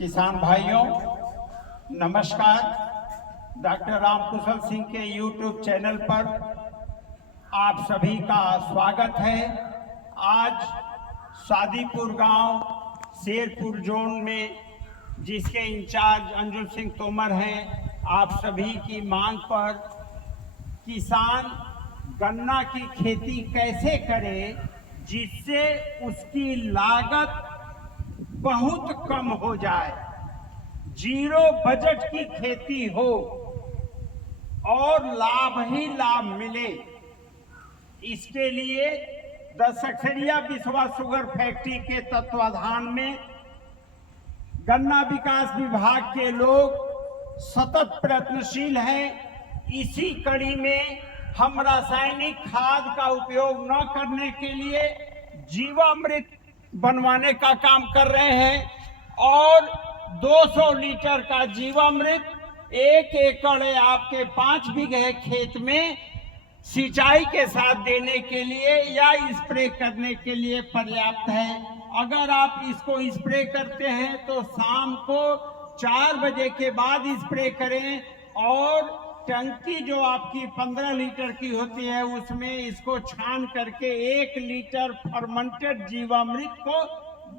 किसान भाइयों नमस्कार। डॉक्टर रामकुशल सिंह के YouTube चैनल पर आप सभी का स्वागत है। आज सादीपुर गांव शेरपुर जोन में जिसके इंचार्ज अंजुम सिंह तोमर हैं, आप सभी की मांग पर किसान गन्ना की खेती कैसे करे जिससे उसकी लागत बहुत कम हो जाए, जीरो बजट की खेती हो और लाभ ही लाभ मिले। इसके लिए दशहरिया बिस्वा शुगर फैक्ट्री के तत्वाधान में गन्ना विकास विभाग के लोग सतत प्रयत्नशील हैं। इसी कड़ी में हम रासायनिक खाद का उपयोग न करने के लिए जीवामृत बनवाने का काम कर रहे हैं और 200 लीटर का जीवामृत 1 एकड़ आपके 5 बीघे खेत में सिंचाई के साथ देने के लिए या स्प्रे करने के लिए पर्याप्त है। अगर आप इसको स्प्रे करते हैं तो शाम को 4 बजे के बाद स्प्रे करें और टंकी जो आपकी 15 लीटर की होती है उसमें इसको छान करके 1 लीटर फर्मेंटेड जीवामृत को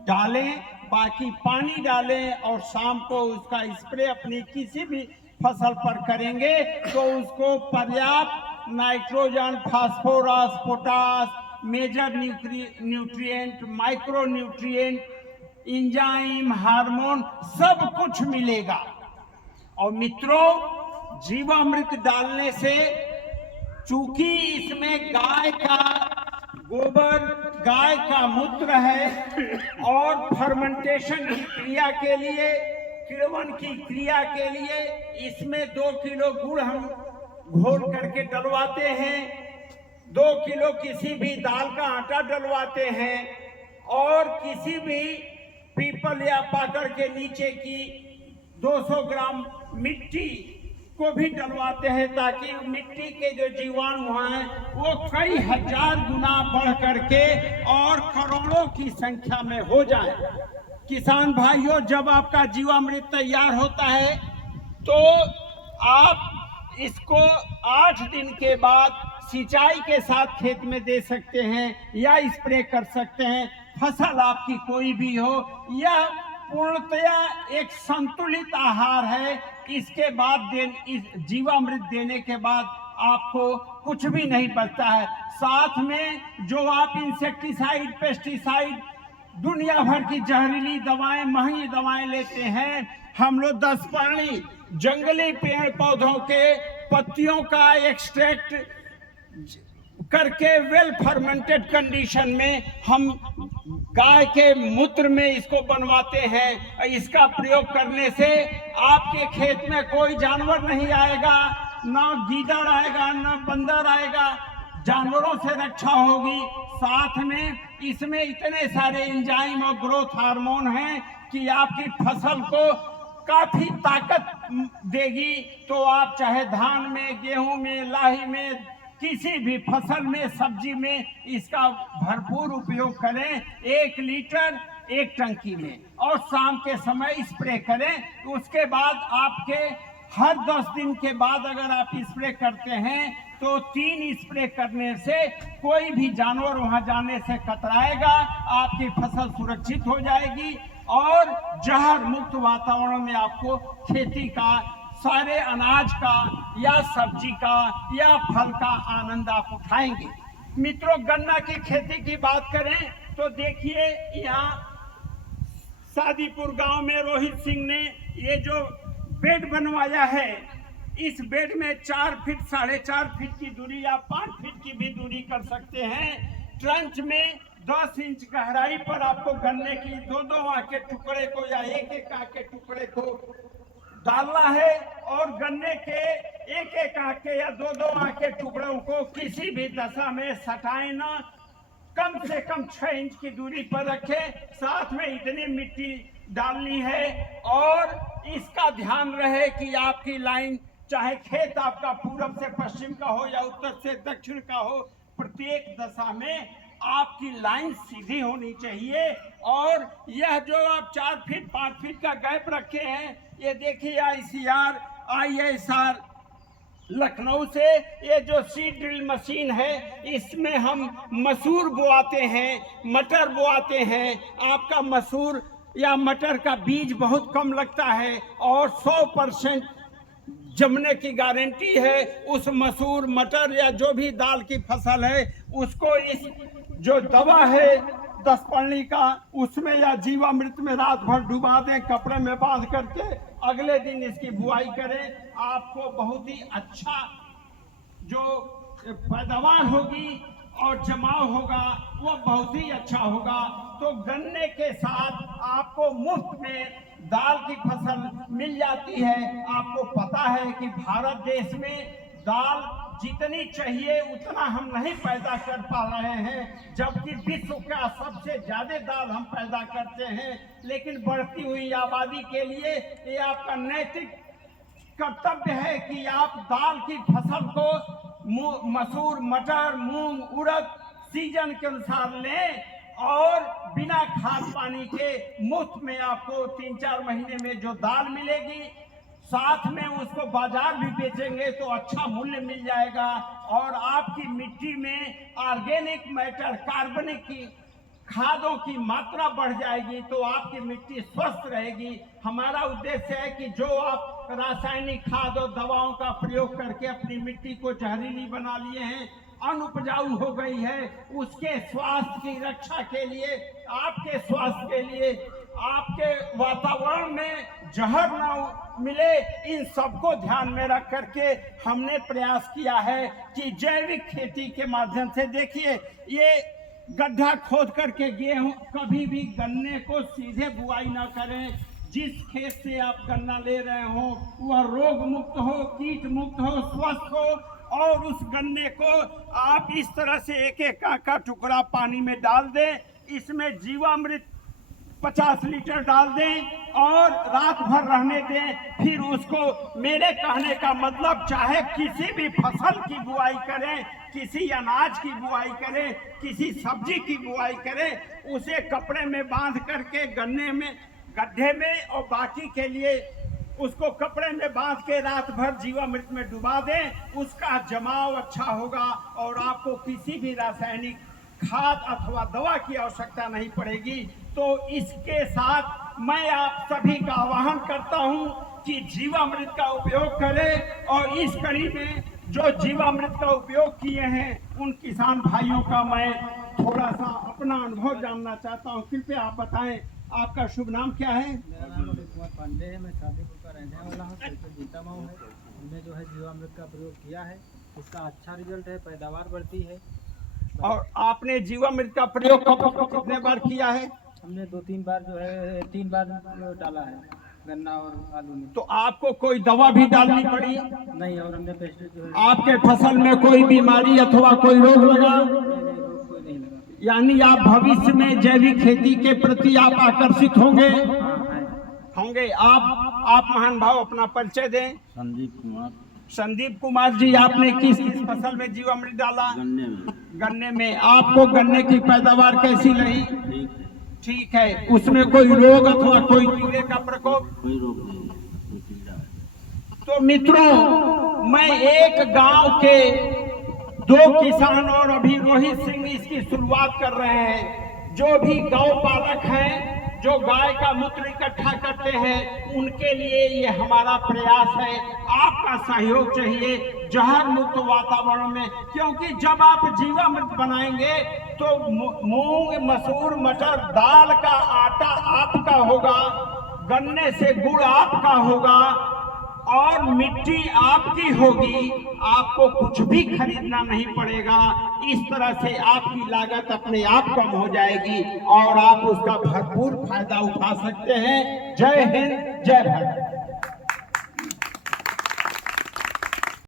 डालें, बाकी पानी डालें और शाम को उसका स्प्रे अपनी किसी भी फसल पर करेंगे तो उसको पर्याप्त nitrogen, phosphorus, potash, major nutrient, micro nutrient, enzyme, hormone सब कुछ मिलेगा। और मित्रों, जीवामृत डालने से चूंकि इसमें गाय का गोबर, गाय का मूत्र है और फर्मेंटेशन की क्रिया के लिए, किण्वन की क्रिया के लिए इसमें 2 किलो गुड़ हम घोल करके डलवाते हैं, 2 किलो किसी भी दाल का आटा डलवाते हैं और किसी भी पीपल या पाकड़ के नीचे की 200 ग्राम मिट्टी को भी डलवाते हैं ताकि मिट्टी के जो जीवाणु हैं वो कई हजार गुना बढ़ करके और करोड़ों की संख्या में हो जाए। किसान भाइयों, जब आपका जीवामृत तैयार होता है तो आप इसको 8 दिन के बाद सिंचाई के साथ खेत में दे सकते हैं या स्प्रे कर सकते हैं। फसल आपकी कोई भी हो, यह पूर्णतया एक संतुलित आहार है। इसके बाद इस जीवामृत देने के बाद आपको कुछ भी नहीं बचता है। साथ में जो आप इंसेक्टिसाइड, पेस्टिसाइड, दुनिया भर की जहरीली दवाएं, महंगी दवाएं लेते हैं, हम लोग 10 पानी जंगली पेड़ पौधों के पत्तियों का एक्सट्रैक्ट करके वेल फर्मेंटेड कंडीशन में हम गाय के मूत्र में इसको बनवाते हैं। इसका प्रयोग करने से आपके खेत में कोई जानवर नहीं आएगा, ना गीदड़ आएगा, ना बंदर आएगा, जानवरों से रक्षा होगी। साथ में इसमें इतने सारे एंजाइम और ग्रोथ हार्मोन हैं कि आपकी फसल को काफी ताकत देगी। तो आप चाहे धान में, गेहूं में, लाही में, किसी भी फसल में, सब्जी में इसका भरपूर उपयोग करें। 1 लीटर 1 टंकी में और शाम के समय स्प्रे करें। उसके बाद आपके हर 10 दिन के बाद अगर आप स्प्रे करते हैं तो 3 स्प्रे करने से कोई भी जानवर वहां जाने से कतराएगा, आपकी फसल सुरक्षित हो जाएगी और जहर मुक्त वातावरण में आपको खेती का, सारे अनाज का या सब्जी का या फल का आनंद आप उठाएंगे। मित्रों, गन्ना की खेती की बात करें तो देखिए यहाँ सादीपुर गांव में रोहित सिंह ने ये जो बेड बनवाया है, इस बेड में 4 फीट, 4.5 फीट की दूरी या 5 फीट की भी दूरी कर सकते हैं। ट्रंच में 10 इंच गहराई पर आपको गन्ने की 2-2 आँख के टुकड़े को या 1-1 आँख के टुकड़े को डालना है और गन्ने के 1-1 आँख के या 2-2 आँख के टुकड़ों को किसी भी दशा में सटाएं ना, कम से कम 6 इंच की दूरी पर रखें। साथ में इतनी मिट्टी डालनी है और इसका ध्यान रहे कि आपकी लाइन, चाहे खेत आपका पूरब से पश्चिम का हो या उत्तर से दक्षिण का हो, प्रत्येक दशा में आपकी लाइन सीधी होनी चाहिए। और यह जो आप 4 फीट 5 फीट का गैप रखे हैं, ये देखिए ISR लखनऊ से ये जो सीड ड्रिल मशीन है, इसमें हम मसूर बोआते हैं, मटर बोआते हैं। आपका मसूर या मटर का बीज बहुत कम लगता है और 100% जमने की गारंटी है। उस मसूर मटर या जो भी दाल की फसल है, उसको इस जो दवा है 10 पन्नी का, उसमें या जीवामृत में रात भर डुबा दें, कपड़े में बांध करके अगले दिन इसकी बुआई करें। आपको बहुत ही अच्छा जो पैदावार होगी और जमाव होगा वो बहुत ही अच्छा होगा। तो गन्ने के साथ आपको मुफ्त में दाल की फसल मिल जाती है। आपको पता है कि भारत देश में दाल जितनी चाहिए उतना हम नहीं पैदा कर पा रहे हैं, जबकि विश्व का सबसे ज्यादा दाल हम पैदा करते हैं। लेकिन बढ़ती हुई आबादी के लिए ये आपका नैतिक कर्तव्य है कि आप दाल की फसल को मसूर मटर मूंग उड़द सीजन के अनुसार लें और बिना खाद पानी के मुफ्त में आपको 3-4 महीने में जो दाल मिलेगी, साथ में उसको बाजार भी बेचेंगे तो अच्छा मूल्य मिल जाएगा। और आपकी मिट्टी में ऑर्गेनिक मैटर कार्बनिक की खादों की मात्रा बढ़ जाएगी तो आपकी मिट्टी स्वस्थ रहेगी। हमारा उद्देश्य है कि जो आप रासायनिक खाद और दवाओं का प्रयोग करके अपनी मिट्टी को जहरीली बना लिए हैं, अनुपजाऊ हो गई है, उसके स्वास्थ्य की रक्षा के लिए, आपके स्वास्थ्य के लिए, आपके वातावरण में जहर न मिले, इन सबको ध्यान में रख करके हमने प्रयास किया है कि जैविक खेती के माध्यम से, देखिए ये गड्ढा खोद करके गेहूं, कभी भी गन्ने को सीधे बुआई ना करें। जिस खेत से आप गन्ना ले रहे हो वह रोग मुक्त हो, कीट मुक्त हो, स्वस्थ हो, और उस गन्ने को आप इस तरह से एक का टुकड़ा पानी में डाल दें, इसमें जीवामृत 50 लीटर डाल दें और रात भर रहने दें। फिर उसको, मेरे कहने का मतलब, चाहे किसी भी फसल की बुआई करें, किसी अनाज की बुआई करें, किसी सब्जी की बुआई करें, उसे कपड़े में बांध करके गन्ने में गड्ढे में और बाकी के लिए उसको कपड़े में बांध के रात भर जीवामृत में डुबा दें। उसका जमाव अच्छा होगा और आपको किसी भी रासायनिक खाद अथवा दवा की आवश्यकता नहीं पड़ेगी। तो इसके साथ मैं आप सभी का आह्वान करता हूं कि जीवामृत का उपयोग करें। और इस कड़ी में जो जीवामृत का उपयोग किए हैं उन किसान भाइयों का मैं थोड़ा सा अपना अनुभव जानना चाहता हूं। कृपया आप बताएं, आपका शुभ नाम क्या है? मेरा नाम अमित कुमार पांडे है। मैं शादीपुर का रहने वाला हूँ। जीता माऊ है। हमने जो है जीवामृत का प्रयोग किया है, इसका अच्छा रिजल्ट है, पैदावार बढ़ती है। और आपने जीवामृत का प्रयोग कितने बार किया है? हमने 2-3 बार जो है 3 बार डाला है गन्ना और आलू में। तो आपको कोई दवा भी डालनी पड़ी? नहीं, और हमने पेस्टिसाइड जो है, आपके फसल में कोई बीमारी अथवा कोई रोग लगा? कोई नहीं लगा। यानी आप भविष्य में जैविक खेती के प्रति आप आकर्षित होंगे? होंगे। आप महान भाव अपना परिचय दें। संदीप कुमार। संदीप कुमार जी, आपने किस फसल में जीवामृत डाला? गन्ने में। गन्ने में। आपको गन्ने की पैदावार कैसी लगी? ठीक है। ठीक है। उसमें कोई रोग अथवा कोई कीड़े का प्रकोप? कोई रोग नहीं, कोई कीड़ा है। तो मित्रों, मैं एक गांव के 2 किसान और अभी रोहित सिंह इसकी शुरुआत कर रहे हैं, जो भी गौ पालक हैं, जो गाय का मूत्र इकट्ठा करते हैं, उनके लिए ये हमारा प्रयास है। आपका सहयोग चाहिए जहर मुक्त वातावरण में, क्योंकि जब आप जीवामृत बनाएंगे तो मूंग मसूर मटर दाल का आटा आपका होगा, गन्ने से गुड़ आपका होगा और मिट्टी आपकी होगी। आपको कुछ भी खरीदना नहीं पड़ेगा। इस तरह से आपकी लागत अपने आप कम हो जाएगी और आप उसका भरपूर फायदा उठा सकते हैं। जय हिंद, जय भारत।